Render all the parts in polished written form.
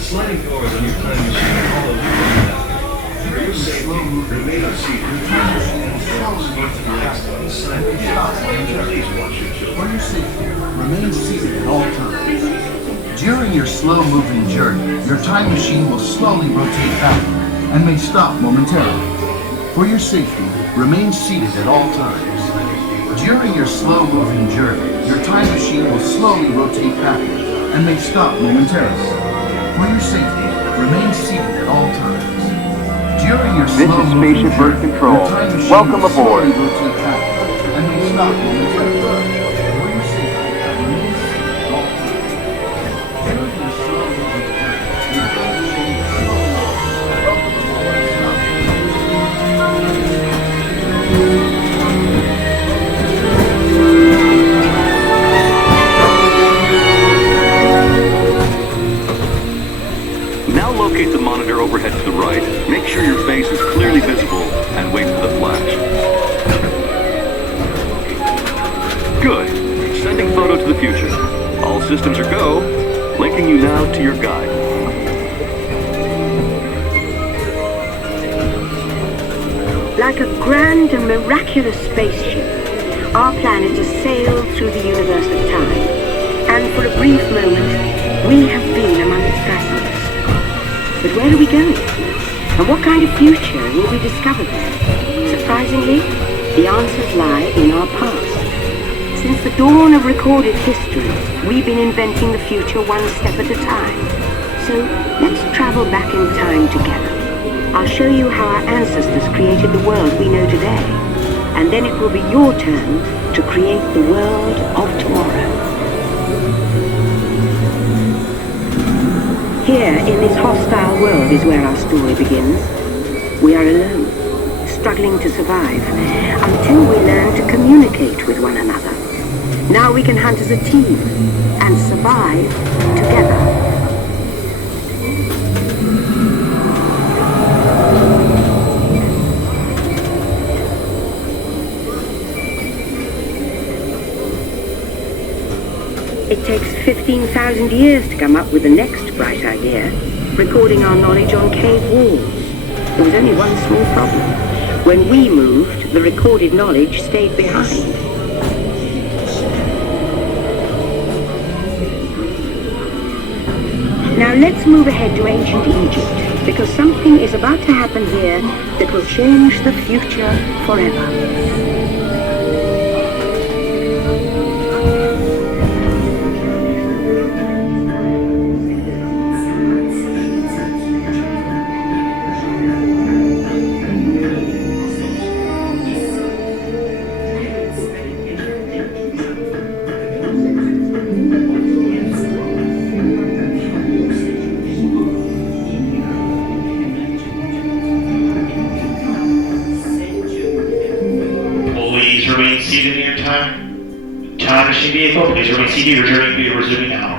sliding doors on your time machine follow the for your safety, remain seated. Going to the next one, sign the please watch your children. For your safety, remain seated at all times. During your slow-moving journey, your time machine will slowly rotate backward and may stop momentarily. For your safety, remain seated at all times. During your slow-moving journey, your time machine will slowly rotate backward and may stop momentarily. For your safety, remain seated at all times. During your This is Spaceship Birth Control. Welcome aboard. And may stop momentarily. For your safety, remain seated at all times. During your slow-moving journey, your time machine will slowly welcome aboard and stop. Now locate the monitor overhead to the right. Make sure your face is clearly visible and wait for the flash. Good. Sending photo to the future. All systems are go. Linking you now to your guide. Like a grand and miraculous spaceship, our planet has sailed through the universe of time. And for a brief moment, we have been among its passengers. But where are we going? And what kind of future will we discover there? Surprisingly, the answers lie in our past. Since the dawn of recorded history, we've been inventing the future one step at a time. So let's travel back in time together. I'll show you how our ancestors created the world we know today. And then it will be your turn to create the world of tomorrow. Here, in this hostile world, is where our story begins. We are alone, struggling to survive, until we learn to communicate with one another. Now we can hunt as a team, and survive together. It takes 15,000 years to come up with the next bright idea, recording our knowledge on cave walls. There was only one small problem. When we moved, the recorded knowledge stayed behind. Now let's move ahead to ancient Egypt, because something is about to happen here that will change the future forever. Please remain seated. Your journey will be resuming now.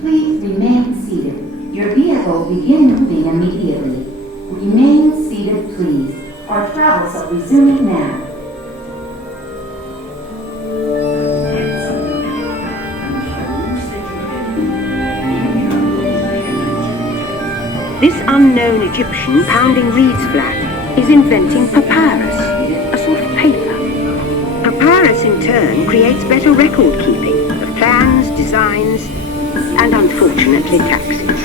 Please remain seated. Your vehicle will begin moving immediately. Remain seated, please. Our travels are resuming now. This unknown Egyptian pounding reeds flat is inventing papyrus, a sort of paper. Papyrus, in turn, creates better record keeping of plans, designs, and unfortunately taxes.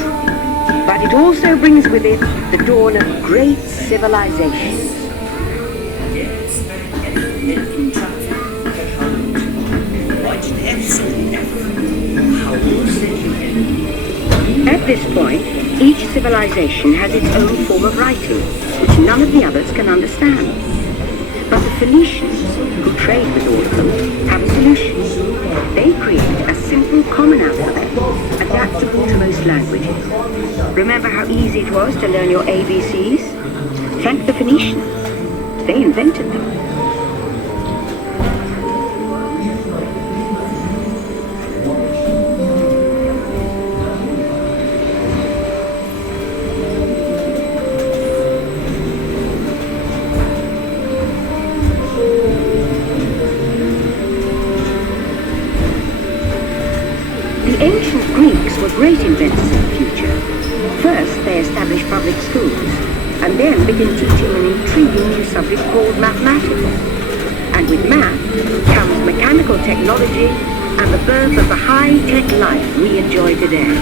But it also brings with it the dawn of great civilizations. At this point, each civilization has its own form of writing, which none of the others can understand. But the Phoenicians, who trade with all of them, have a solution. They create a simple common alphabet, adaptable to most languages. Remember how easy it was to learn your ABCs? Thank the Phoenicians. They invented them. great inventors of the future. First, they establish public schools, and then begin teaching an intriguing new subject called mathematics. And with math comes mechanical technology and the birth of the high-tech life we enjoy today.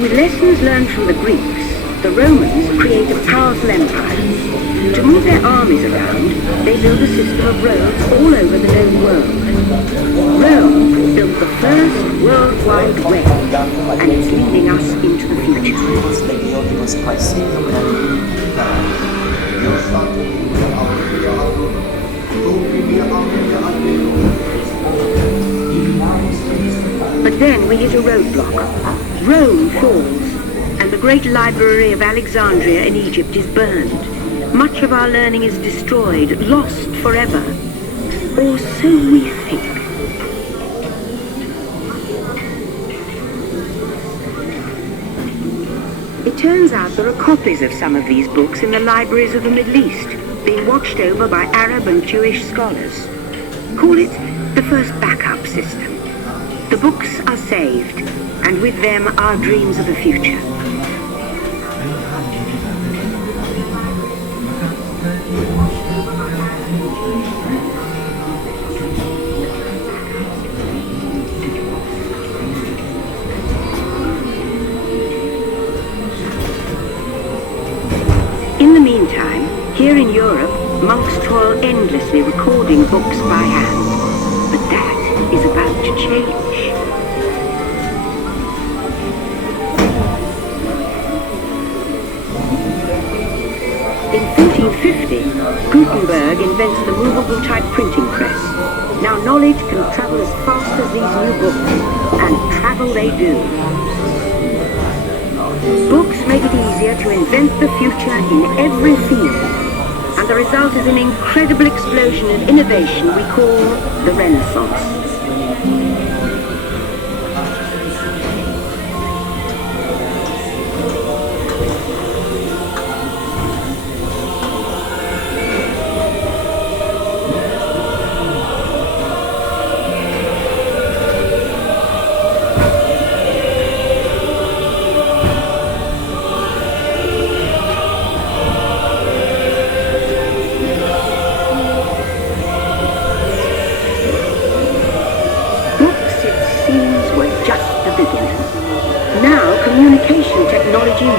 With lessons learned from the Greeks, the Romans create a powerful empire. To move their armies around, they build a system of roads all over the known world. Rome built the first worldwide web, and it's leading us into the future. But then we hit a roadblock. Rome falls, and the great library of Alexandria in Egypt is burned. Much of our learning is destroyed, lost forever. Or so we think. It turns out there are copies of some of these books in the libraries of the Middle East, being watched over by Arab and Jewish scholars. Call it the first backup system. The books are saved, and with them our dreams of the future. In the meantime, here in Europe, monks toil endlessly recording books by hand. But that is about to change. In 1450, Gutenberg invents the movable type printing press. Now knowledge can travel as fast as these new books, and travel they do. Books make it easier to invent the future in every field, and the result is an incredible explosion of innovation we call the Renaissance.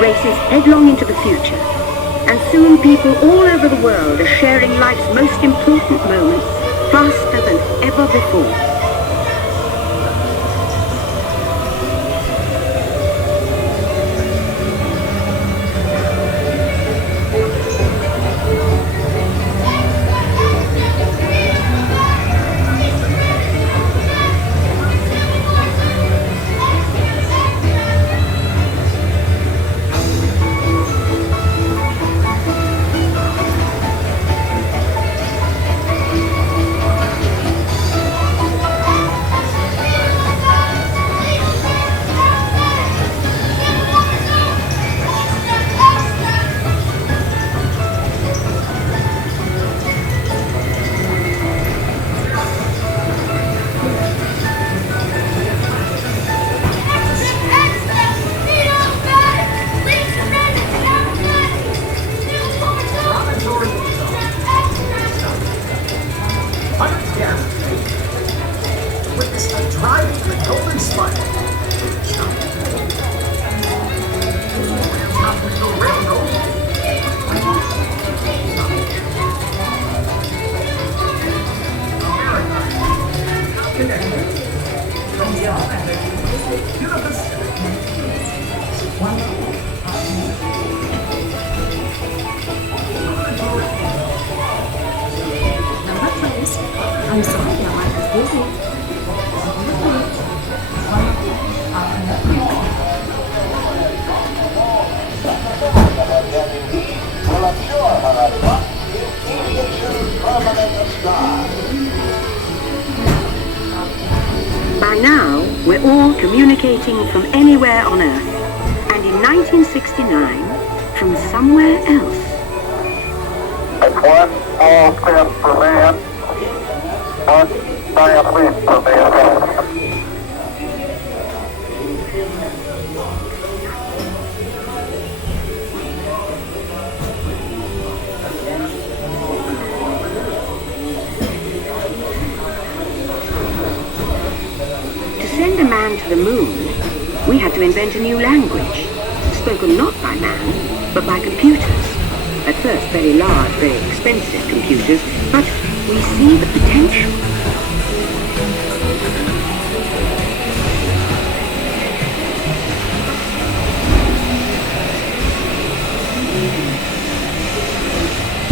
Races headlong into the future, and soon people all over the world are sharing life's most important moments faster than ever before. I'm sorry, my wife is busy. By now, we're all communicating from anywhere on Earth. And in 1969, from somewhere else. It's one small step for man, one giant leap for mankind. To send a man to the moon, we had to invent a new language, spoken not by man, but by computers. At first very large, very expensive computers, but we see the potential.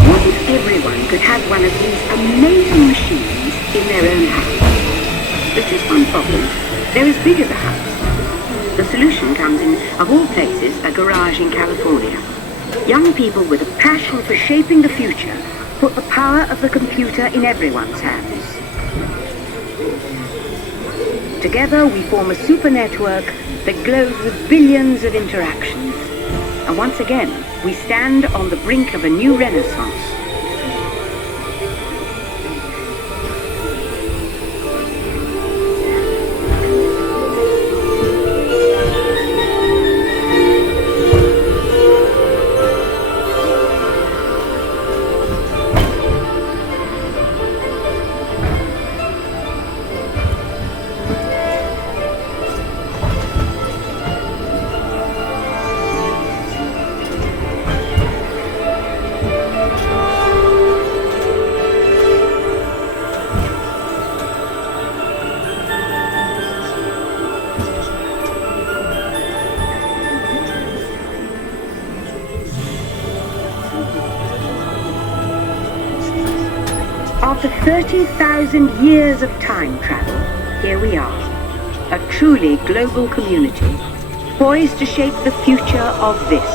What if everyone could have one of these amazing machines in their own house? There's just one problem. They're as big as a house. The solution comes in, of all places, a garage in California. Young people with a passion for shaping the future put the power of the computer in everyone's hands. Together we form a super network that glows with billions of interactions. And once again, we stand on the brink of a new renaissance. After 30,000 years of time travel, here we are, a truly global community, poised to shape the future of this,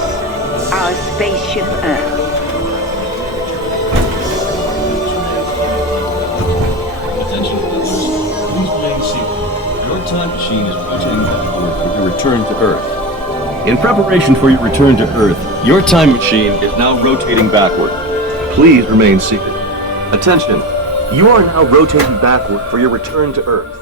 our spaceship Earth. Attention, please remain seated. Your time machine is rotating backward for your return to Earth. In preparation for your return to Earth, your time machine is now rotating backward. Please remain seated. Attention, you are now rotating backward for your return to Earth.